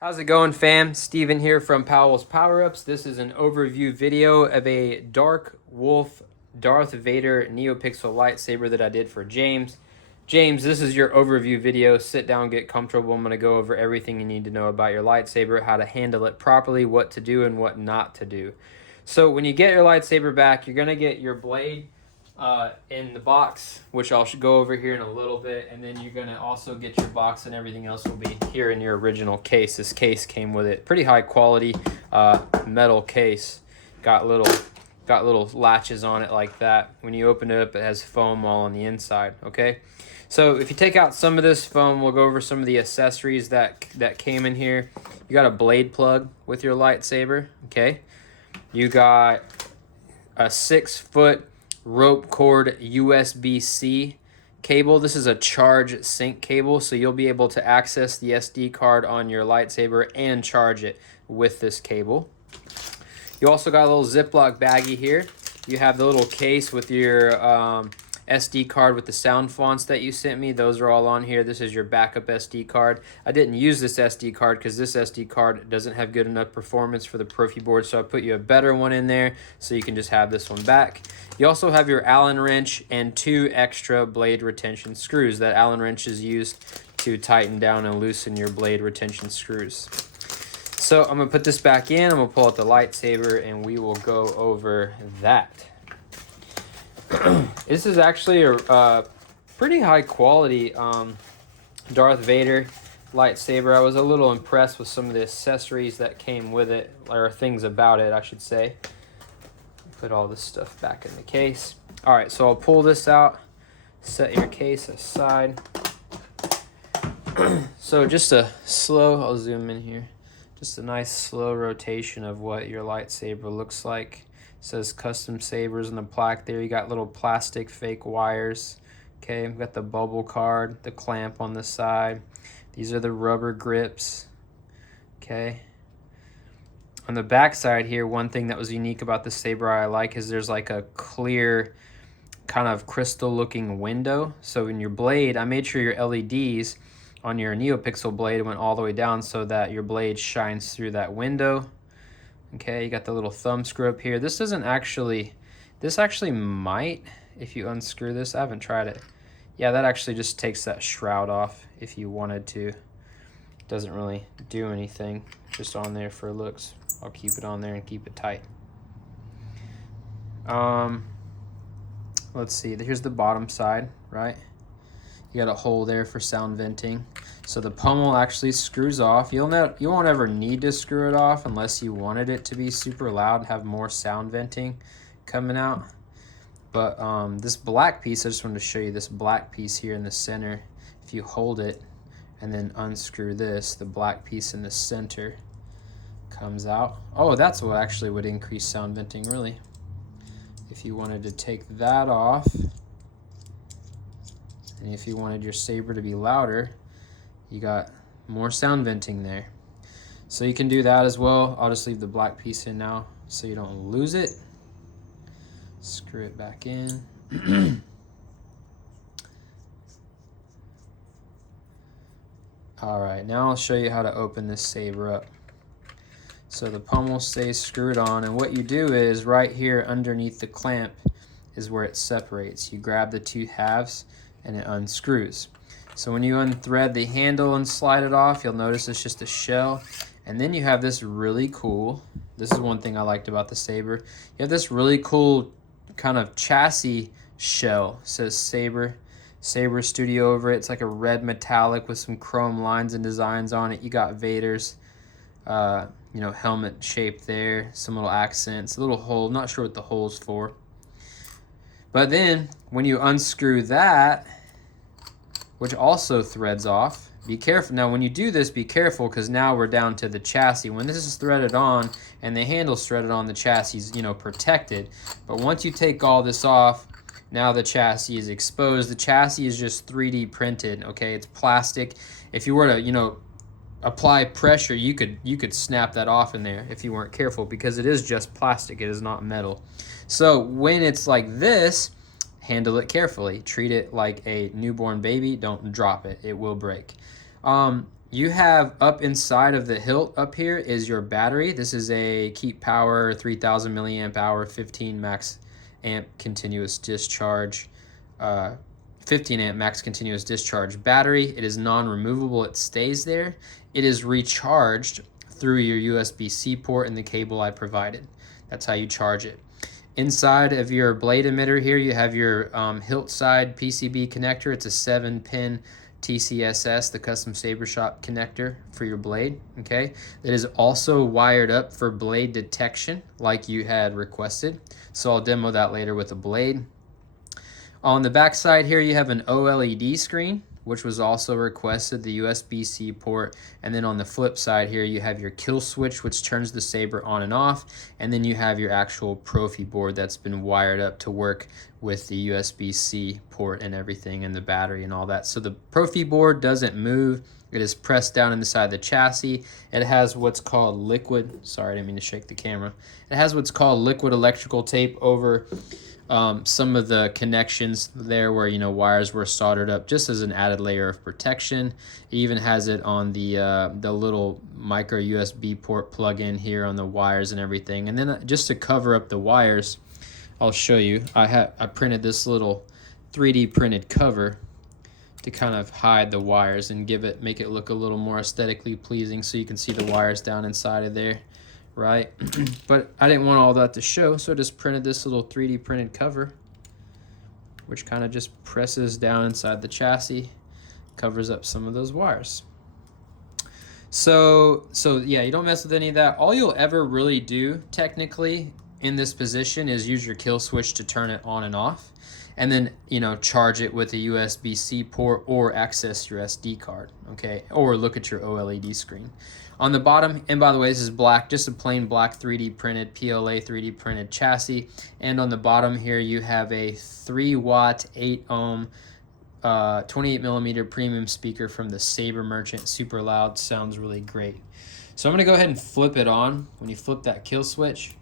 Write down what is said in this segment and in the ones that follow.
How's it going, fam? Steven here from Powell's Power Ups. This is an overview video of a Dark Wolf Darth Vader NeoPixel lightsaber that I did for James. James, this is your overview video. Sit down, get comfortable. I'm going to go over everything you need to know about your lightsaber, how to handle it properly, what to do and what not to do. So when you get your lightsaber back, you're going to get your blade in the box, which I'll go over here in a little bit, and then you're going to also get your box, and everything else will be here in your original case. This case came with it. Pretty high quality metal case. Got little latches on it like that. When you open it up, it has foam all on the inside. Okay, so if you take out some of this foam, we'll go over some of the accessories that came in here. You got a blade plug with your lightsaber. Okay, you got a 6-foot rope cord USB-C cable. This is a charge sync cable, so you'll be able to access the SD card on your lightsaber and charge it with this cable. You also got a little Ziploc baggie here. You have the little case with your SD card with the sound fonts that you sent me. Those are all on here. This is your backup SD card. I didn't use this SD card because this SD card doesn't have good enough performance for the Profi board, so I put you a better one in there so you can just have this one back. You also have your Allen wrench and 2 extra blade retention screws. That Allen wrench is used to tighten down and loosen your blade retention screws. So I'm going to put this back in. I'm going to pull out the lightsaber and we will go over that. This is actually a pretty high quality Darth Vader lightsaber. I was a little impressed with some of the accessories that came with it, or things about it, I should say. Put all this stuff back in the case. All right, so I'll pull this out, set your case aside. So just a slow, I'll zoom in here. Just a nice slow rotation of what your lightsaber looks like. It says custom sabers in the plaque there. You got little plastic fake wires. Okay, we've got the bubble card, the clamp on the side. These are the rubber grips. Okay. On the back side here, one thing that was unique about the saber I like is there's like a clear kind of crystal looking window. So in your blade, I made sure your LEDs on your NeoPixel blade went all the way down so that your blade shines through that window. Okay, you got the little thumb screw up here. This actually might, if you unscrew this, I haven't tried it. Yeah, that actually just takes that shroud off if you wanted to. It doesn't really do anything, just on there for looks. I'll keep it on there and keep it tight. Let's see, here's the bottom side, right? You got a hole there for sound venting. So the pommel actually screws off. You won't ever need to screw it off unless you wanted it to be super loud, have more sound venting coming out. But this black piece, I just wanted to show you this black piece here in the center. If you hold it and then unscrew this, the black piece in the center comes out. Oh, that's what actually would increase sound venting, really. If you wanted to take that off, and if you wanted your saber to be louder, you got more sound venting there. So you can do that as well. I'll just leave the black piece in now so you don't lose it. Screw it back in. All right, now I'll show you how to open this saber up. So the pommel stays screwed on, and what you do is right here underneath the clamp is where it separates. You grab the 2 halves and it unscrews. So when you unthread the handle and slide it off, you'll notice it's just a shell. And then you have this really cool, this is one thing I liked about the saber, you have this really cool kind of chassis shell. It says Saber Studio over it. It's like a red metallic with some chrome lines and designs on it. You got Vader's helmet shape there, some little accents, a little hole, not sure what the hole's for. But then when you unscrew that, which also threads off, be careful. Now when you do this, be careful, because now we're down to the chassis. When this is threaded on and the handle's threaded on, the chassis is, protected. But once you take all this off, now the chassis is exposed. The chassis is just 3D printed, okay? It's plastic. If you were to, apply pressure, you could snap that off in there if you weren't careful, because it is just plastic. It is not metal. So when it's like this, handle it carefully. Treat it like a newborn baby. Don't drop it. It will break. you have up inside of the hilt up here is your battery. This is a Keep Power 3000 milliamp hour, 15 max amp continuous discharge, 15 amp max continuous discharge battery. It is non-removable. It stays there. It is recharged through your USB-C port and the cable I provided. That's how you charge it. Inside of your blade emitter here, you have your hilt side PCB connector. It's a 7-pin TCSS, the Custom Saber Shop connector for your blade, okay? It is also wired up for blade detection like you had requested. So I'll demo that later with a blade. On the back side here, you have an OLED screen, which was also requested, the USB-C port. And then on the flip side here, you have your kill switch, which turns the saber on and off. And then you have your actual Profi board that's been wired up to work with the USB-C port and everything, and the battery and all that. So the Profi board doesn't move. It is pressed down inside the chassis. It has what's called liquid, sorry, I didn't mean to shake the camera. It has what's called liquid electrical tape over some of the connections there where, you know, wires were soldered up, just as an added layer of protection. It even has it on the little micro USB port plug-in here on the wires and everything. And then just to cover up the wires, I'll show you. I printed this little 3D printed cover to kind of hide the wires and make it look a little more aesthetically pleasing, so you can see the wires down inside of there. Right? But I didn't want all that to show, so I just printed this little 3D printed cover, which kind of just presses down inside the chassis, covers up some of those wires. So yeah, you don't mess with any of that. All you'll ever really do technically in this position is use your kill switch to turn it on and off, and then, you know, charge it with a USB-C port or access your SD card, okay? Or look at your OLED screen. On the bottom, and by the way, this is black, just a plain black 3D printed, PLA 3D printed chassis. And on the bottom here, you have a 3-watt, 8-ohm, 28-millimeter premium speaker from the Saber Merchant. Super loud, sounds really great. So I'm gonna go ahead and flip it on. When you flip that kill switch,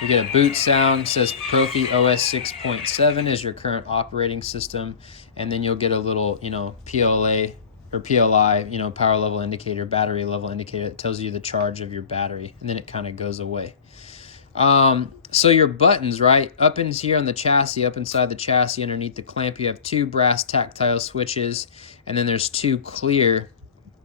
you get a boot sound, says Profi OS 6.7 is your current operating system, and then you'll get a little, you know, PLA or PLI, you know, power level indicator, battery level indicator that tells you the charge of your battery, and then it kind of goes away. So your buttons, right, up in here on the chassis, up inside the chassis underneath the clamp, you have 2 brass tactile switches, and then there's 2 clear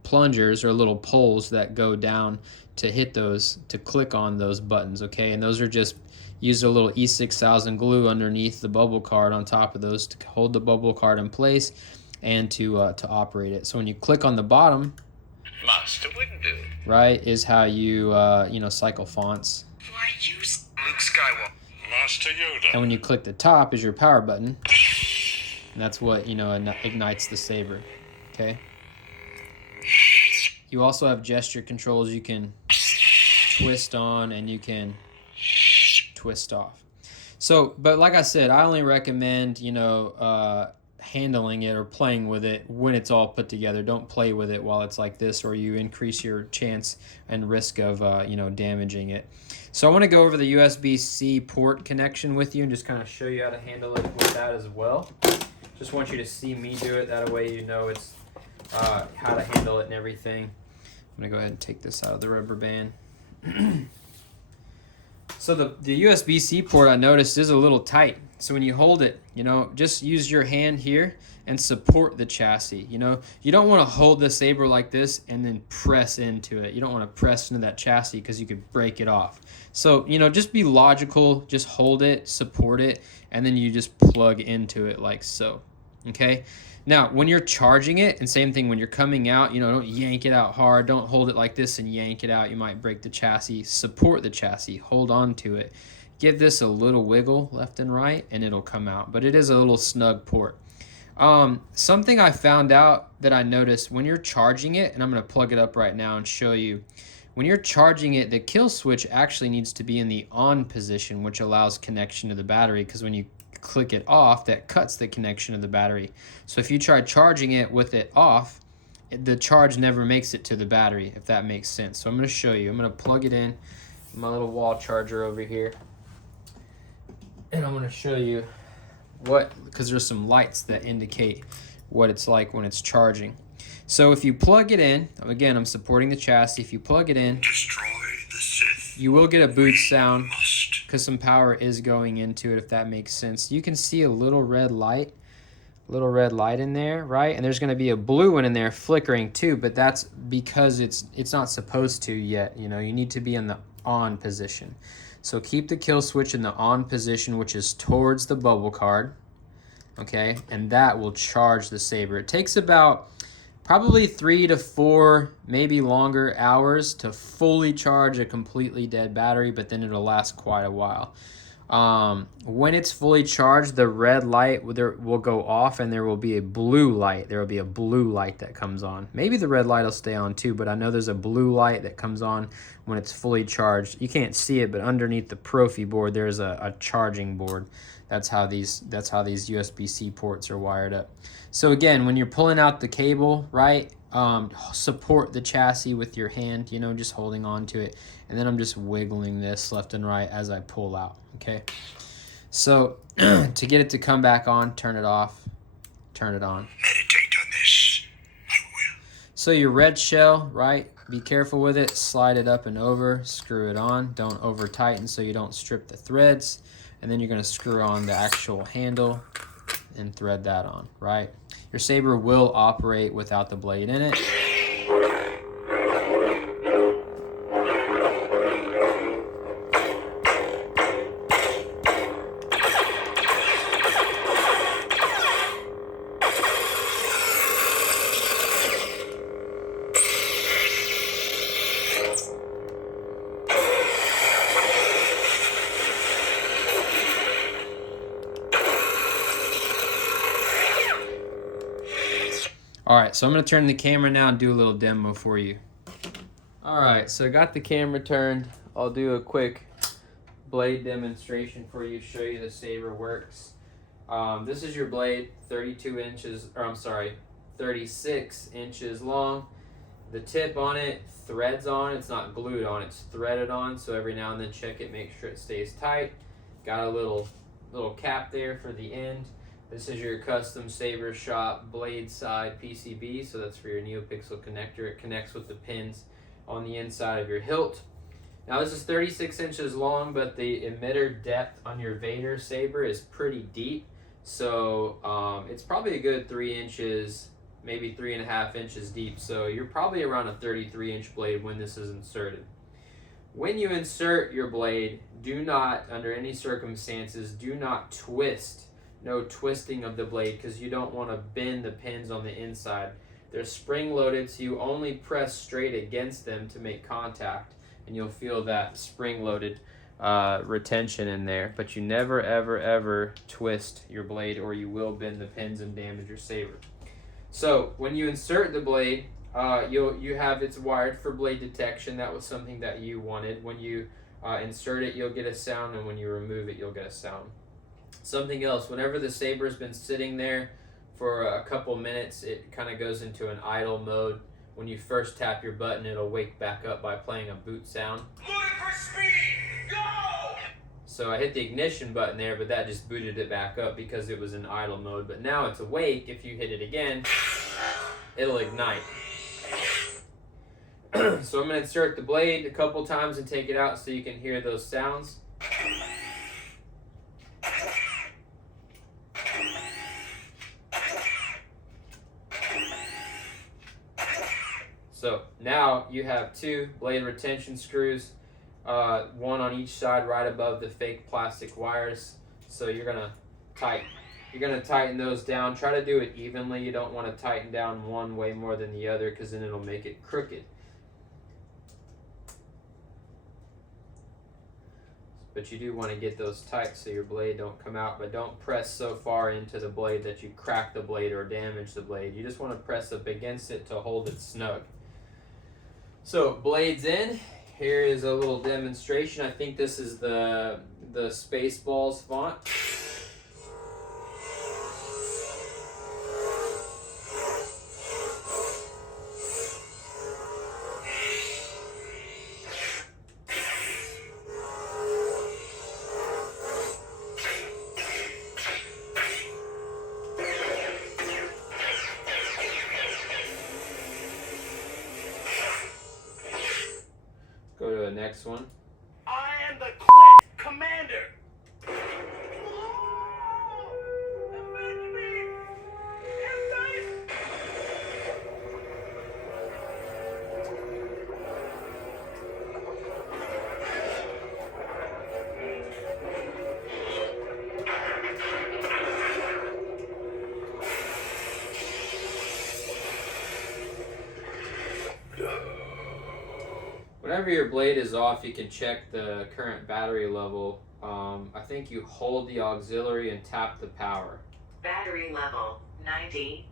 plungers or little poles that go down to hit those, to click on those buttons, okay? And those are just, use a little E6000 glue underneath the bubble card on top of those to hold the bubble card in place and to operate it. So when you click on the bottom, Master Windu, right, is how you you know, cycle fonts. why you Luke Skywalker, Master Yoda. And when you click the top is your power button, and that's what, you know, ignites the saber, okay? You also have gesture controls. You can twist on and you can twist off. So, but like I said, I only recommend, you know, handling it or playing with it when it's all put together. Don't play with it while it's like this, or you increase your chance and risk of you know, damaging it. So I want to go over the USB-C port connection with you and just kind of show you how to handle it with that as well. Just want you to see me do it, that way you know it's how to handle it and everything. I'm gonna go ahead and take this out of the rubber band. So the USB-C port, I noticed, is a little tight. So when you hold it, you know, just use your hand here and support the chassis. You know, you don't want to hold the saber like this and then press into it. You don't want to press into that chassis because you could break it off. So, you know, just be logical, just hold it, support it, and then you just plug into it like so, okay? Now, when you're charging it, and same thing when you're coming out, you know, don't yank it out hard. Don't hold it like this and yank it out. You might break the chassis. Support the chassis. Hold on to it. Give this a little wiggle left and right, and it'll come out. But it is a little snug port. Something I found out that I noticed when you're charging it, and I'm going to plug it up right now and show you. When you're charging it, the kill switch actually needs to be in the on position, which allows connection to the battery, because when you click it off, that cuts the connection of the battery. So if you try charging it with it off, the charge never makes it to the battery, if that makes sense. So I'm going to show you. I'm going to plug it in my little wall charger over here, and I'm going to show you what, because there's some lights that indicate what it's like when it's charging. So if you plug it in, again, I'm supporting the chassis. If you plug it in, Destroy the Sith. you will get a boot sound Must. because some power is going into it, if that makes sense. You can see a little red light in there, right? And there's going to be a blue one in there flickering too, but that's because it's not supposed to yet. You know, you need to be in the on position. So keep the kill switch in the on position, which is towards the bubble card, okay? And that will charge the saber. It takes about probably 3 to 4, maybe longer hours to fully charge a completely dead battery, but then it'll last quite a while. When it's fully charged, the red light will go off and there will be a blue light. There will be a blue light that comes on. Maybe the red light will stay on too, but I know there's a blue light that comes on when it's fully charged. You can't see it, but underneath the Profi board, there's a charging board. That's how these USB-C ports are wired up. So again, when you're pulling out the cable, right, support the chassis with your hand, you know, just holding on to it. And then I'm just wiggling this left and right as I pull out, okay? So to get it to come back on, turn it off, turn it on. Meditate on this. I will. So your red shell, right, be careful with it. Slide it up and over, screw it on. Don't over tighten so you don't strip the threads. And then you're gonna screw on the actual handle and thread that on, right? Your saber will operate without the blade in it. Alright, so I'm going to turn the camera now and do a little demo for you. Alright, so I got the camera turned. I'll do a quick blade demonstration for you, show you the saber works. This is your blade, 36 inches long. The tip on it threads on, it's not glued on, it's threaded on, so every now and then check it, make sure it stays tight. Got a little cap there for the end. This is your custom Saber Shop blade side PCB, so that's for your NeoPixel connector. It connects with the pins on the inside of your hilt. Now this is 36 inches long, but the emitter depth on your Vader saber is pretty deep, so it's probably a good 3 inches, maybe 3.5 inches deep, so you're probably around a 33-inch blade when this is inserted. When you insert your blade, do not, under any circumstances, do not twist. No twisting of the blade, because you don't want to bend the pins on the inside. They're spring loaded, so you only press straight against them to make contact, and you'll feel that spring loaded retention in there. But you never ever twist your blade, or you will bend the pins and damage your saber. So when you insert the blade, you have it's wired for blade detection. That was something that you wanted. When you insert it, you'll get a sound, and when you remove it, you'll get a sound. Something else, whenever the saber's been sitting there for a couple minutes, it kind of goes into an idle mode. When you first tap your button, it'll wake back up by playing a boot sound. Ludicrous speed! Go! So I hit the ignition button there, but that just booted it back up because it was in idle mode. But now it's awake. If you hit it again, it'll ignite. So I'm going to insert the blade a couple times and take it out so you can hear those sounds. So now you have 2 blade retention screws, one on each side right above the fake plastic wires. So you're gonna tighten those down. Try to do it evenly. You don't want to tighten down one way more than the other, because then it'll make it crooked. But you do want to get those tight so your blade don't come out, but don't press so far into the blade that you crack the blade or damage the blade. You just want to press up against it to hold it snug. So blade's in. Here is a little demonstration. I think this is the Spaceballs font. next one. I am the Cliff Commander. Avenge me! Whenever your blade is off, you can check the current battery level. I think you hold the auxiliary and tap the power. Battery level 90%.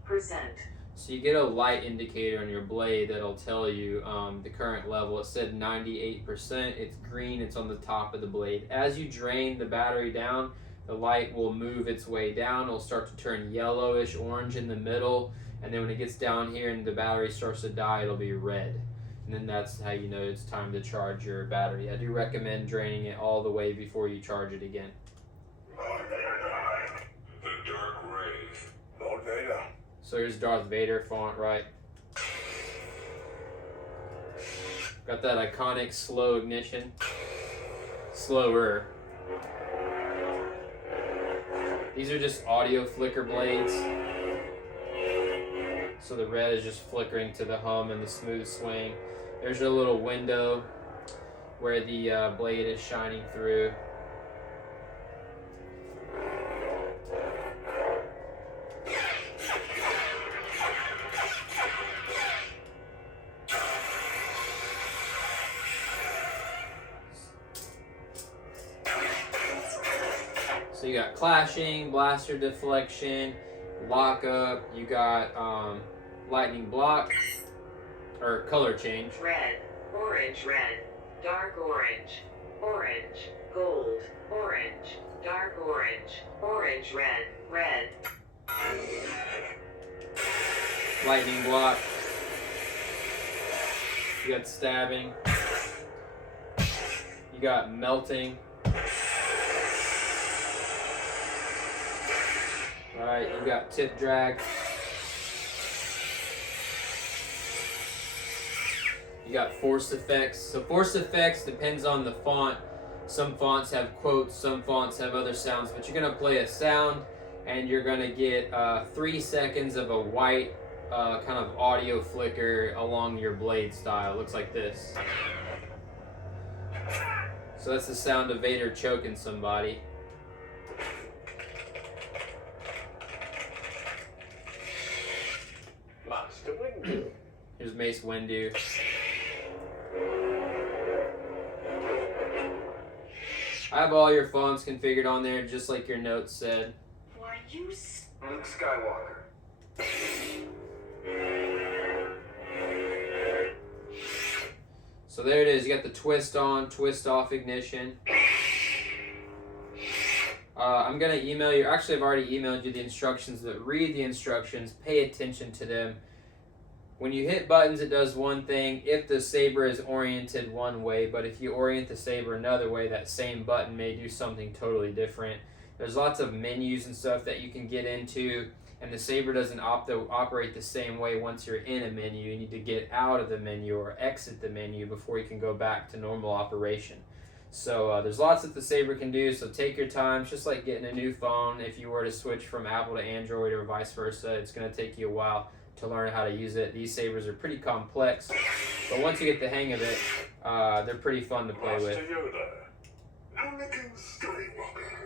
So you get a light indicator on your blade that'll tell you the current level. It said 98%. It's green. It's on the top of the blade. As you drain the battery down, the light will move its way down. It'll start to turn yellowish orange in the middle. And then when it gets down here and the battery starts to die, it'll be red. And then that's how you know it's time to charge your battery. I do recommend draining it all the way before you charge it again. The Dark Wraith. Lord Vader. So here's Darth Vader font, right? Got that iconic slow ignition. Slower. These are just audio flicker blades. So the red is just flickering to the hum and the smooth swing. There's your little window where the blade is shining through. So you got clashing, blaster deflection, lockup, you got lightning block, or color change. Red, orange, red, dark orange, orange, gold, orange, dark orange, orange, red, red. Lightning block. You got stabbing. You got melting. Alright, you got tip drag. You got force effects. So force effects depends on the font. Some fonts have quotes, some fonts have other sounds, but you're gonna play a sound and you're gonna get 3 seconds of a white kind of audio flicker along your blade style. It looks like this. So that's the sound of Vader choking somebody. Master Windu. Here's Mace Windu. I have all your fonts configured on there, just like your notes said. Why you Luke Skywalker. So there it is. You got the twist on, twist off ignition. I'm going to email you. Actually, I've already emailed you the instructions. That read the instructions. Pay attention to them. When you hit buttons, it does one thing if the saber is oriented one way, but if you orient the saber another way, that same button may do something totally different. There's lots of menus and stuff that you can get into, and the saber doesn't operate the same way once you're in a menu. You need to get out of the menu or exit the menu before you can go back to normal operation. So there's lots that the saber can do, so take your time. It's just like getting a new phone. If you were to switch from Apple to Android or vice versa, it's going to take you a while to learn how to use it. These sabers are pretty complex, but once you get the hang of it, they're pretty fun to play with. Master Yoda. Anakin Skywalker.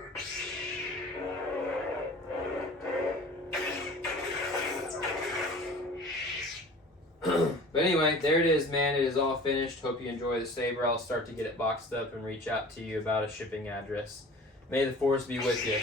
But anyway, there it is, man. It is all finished. Hope you enjoy the saber. I'll start to get it boxed up and reach out to you about a shipping address. May the force be with you.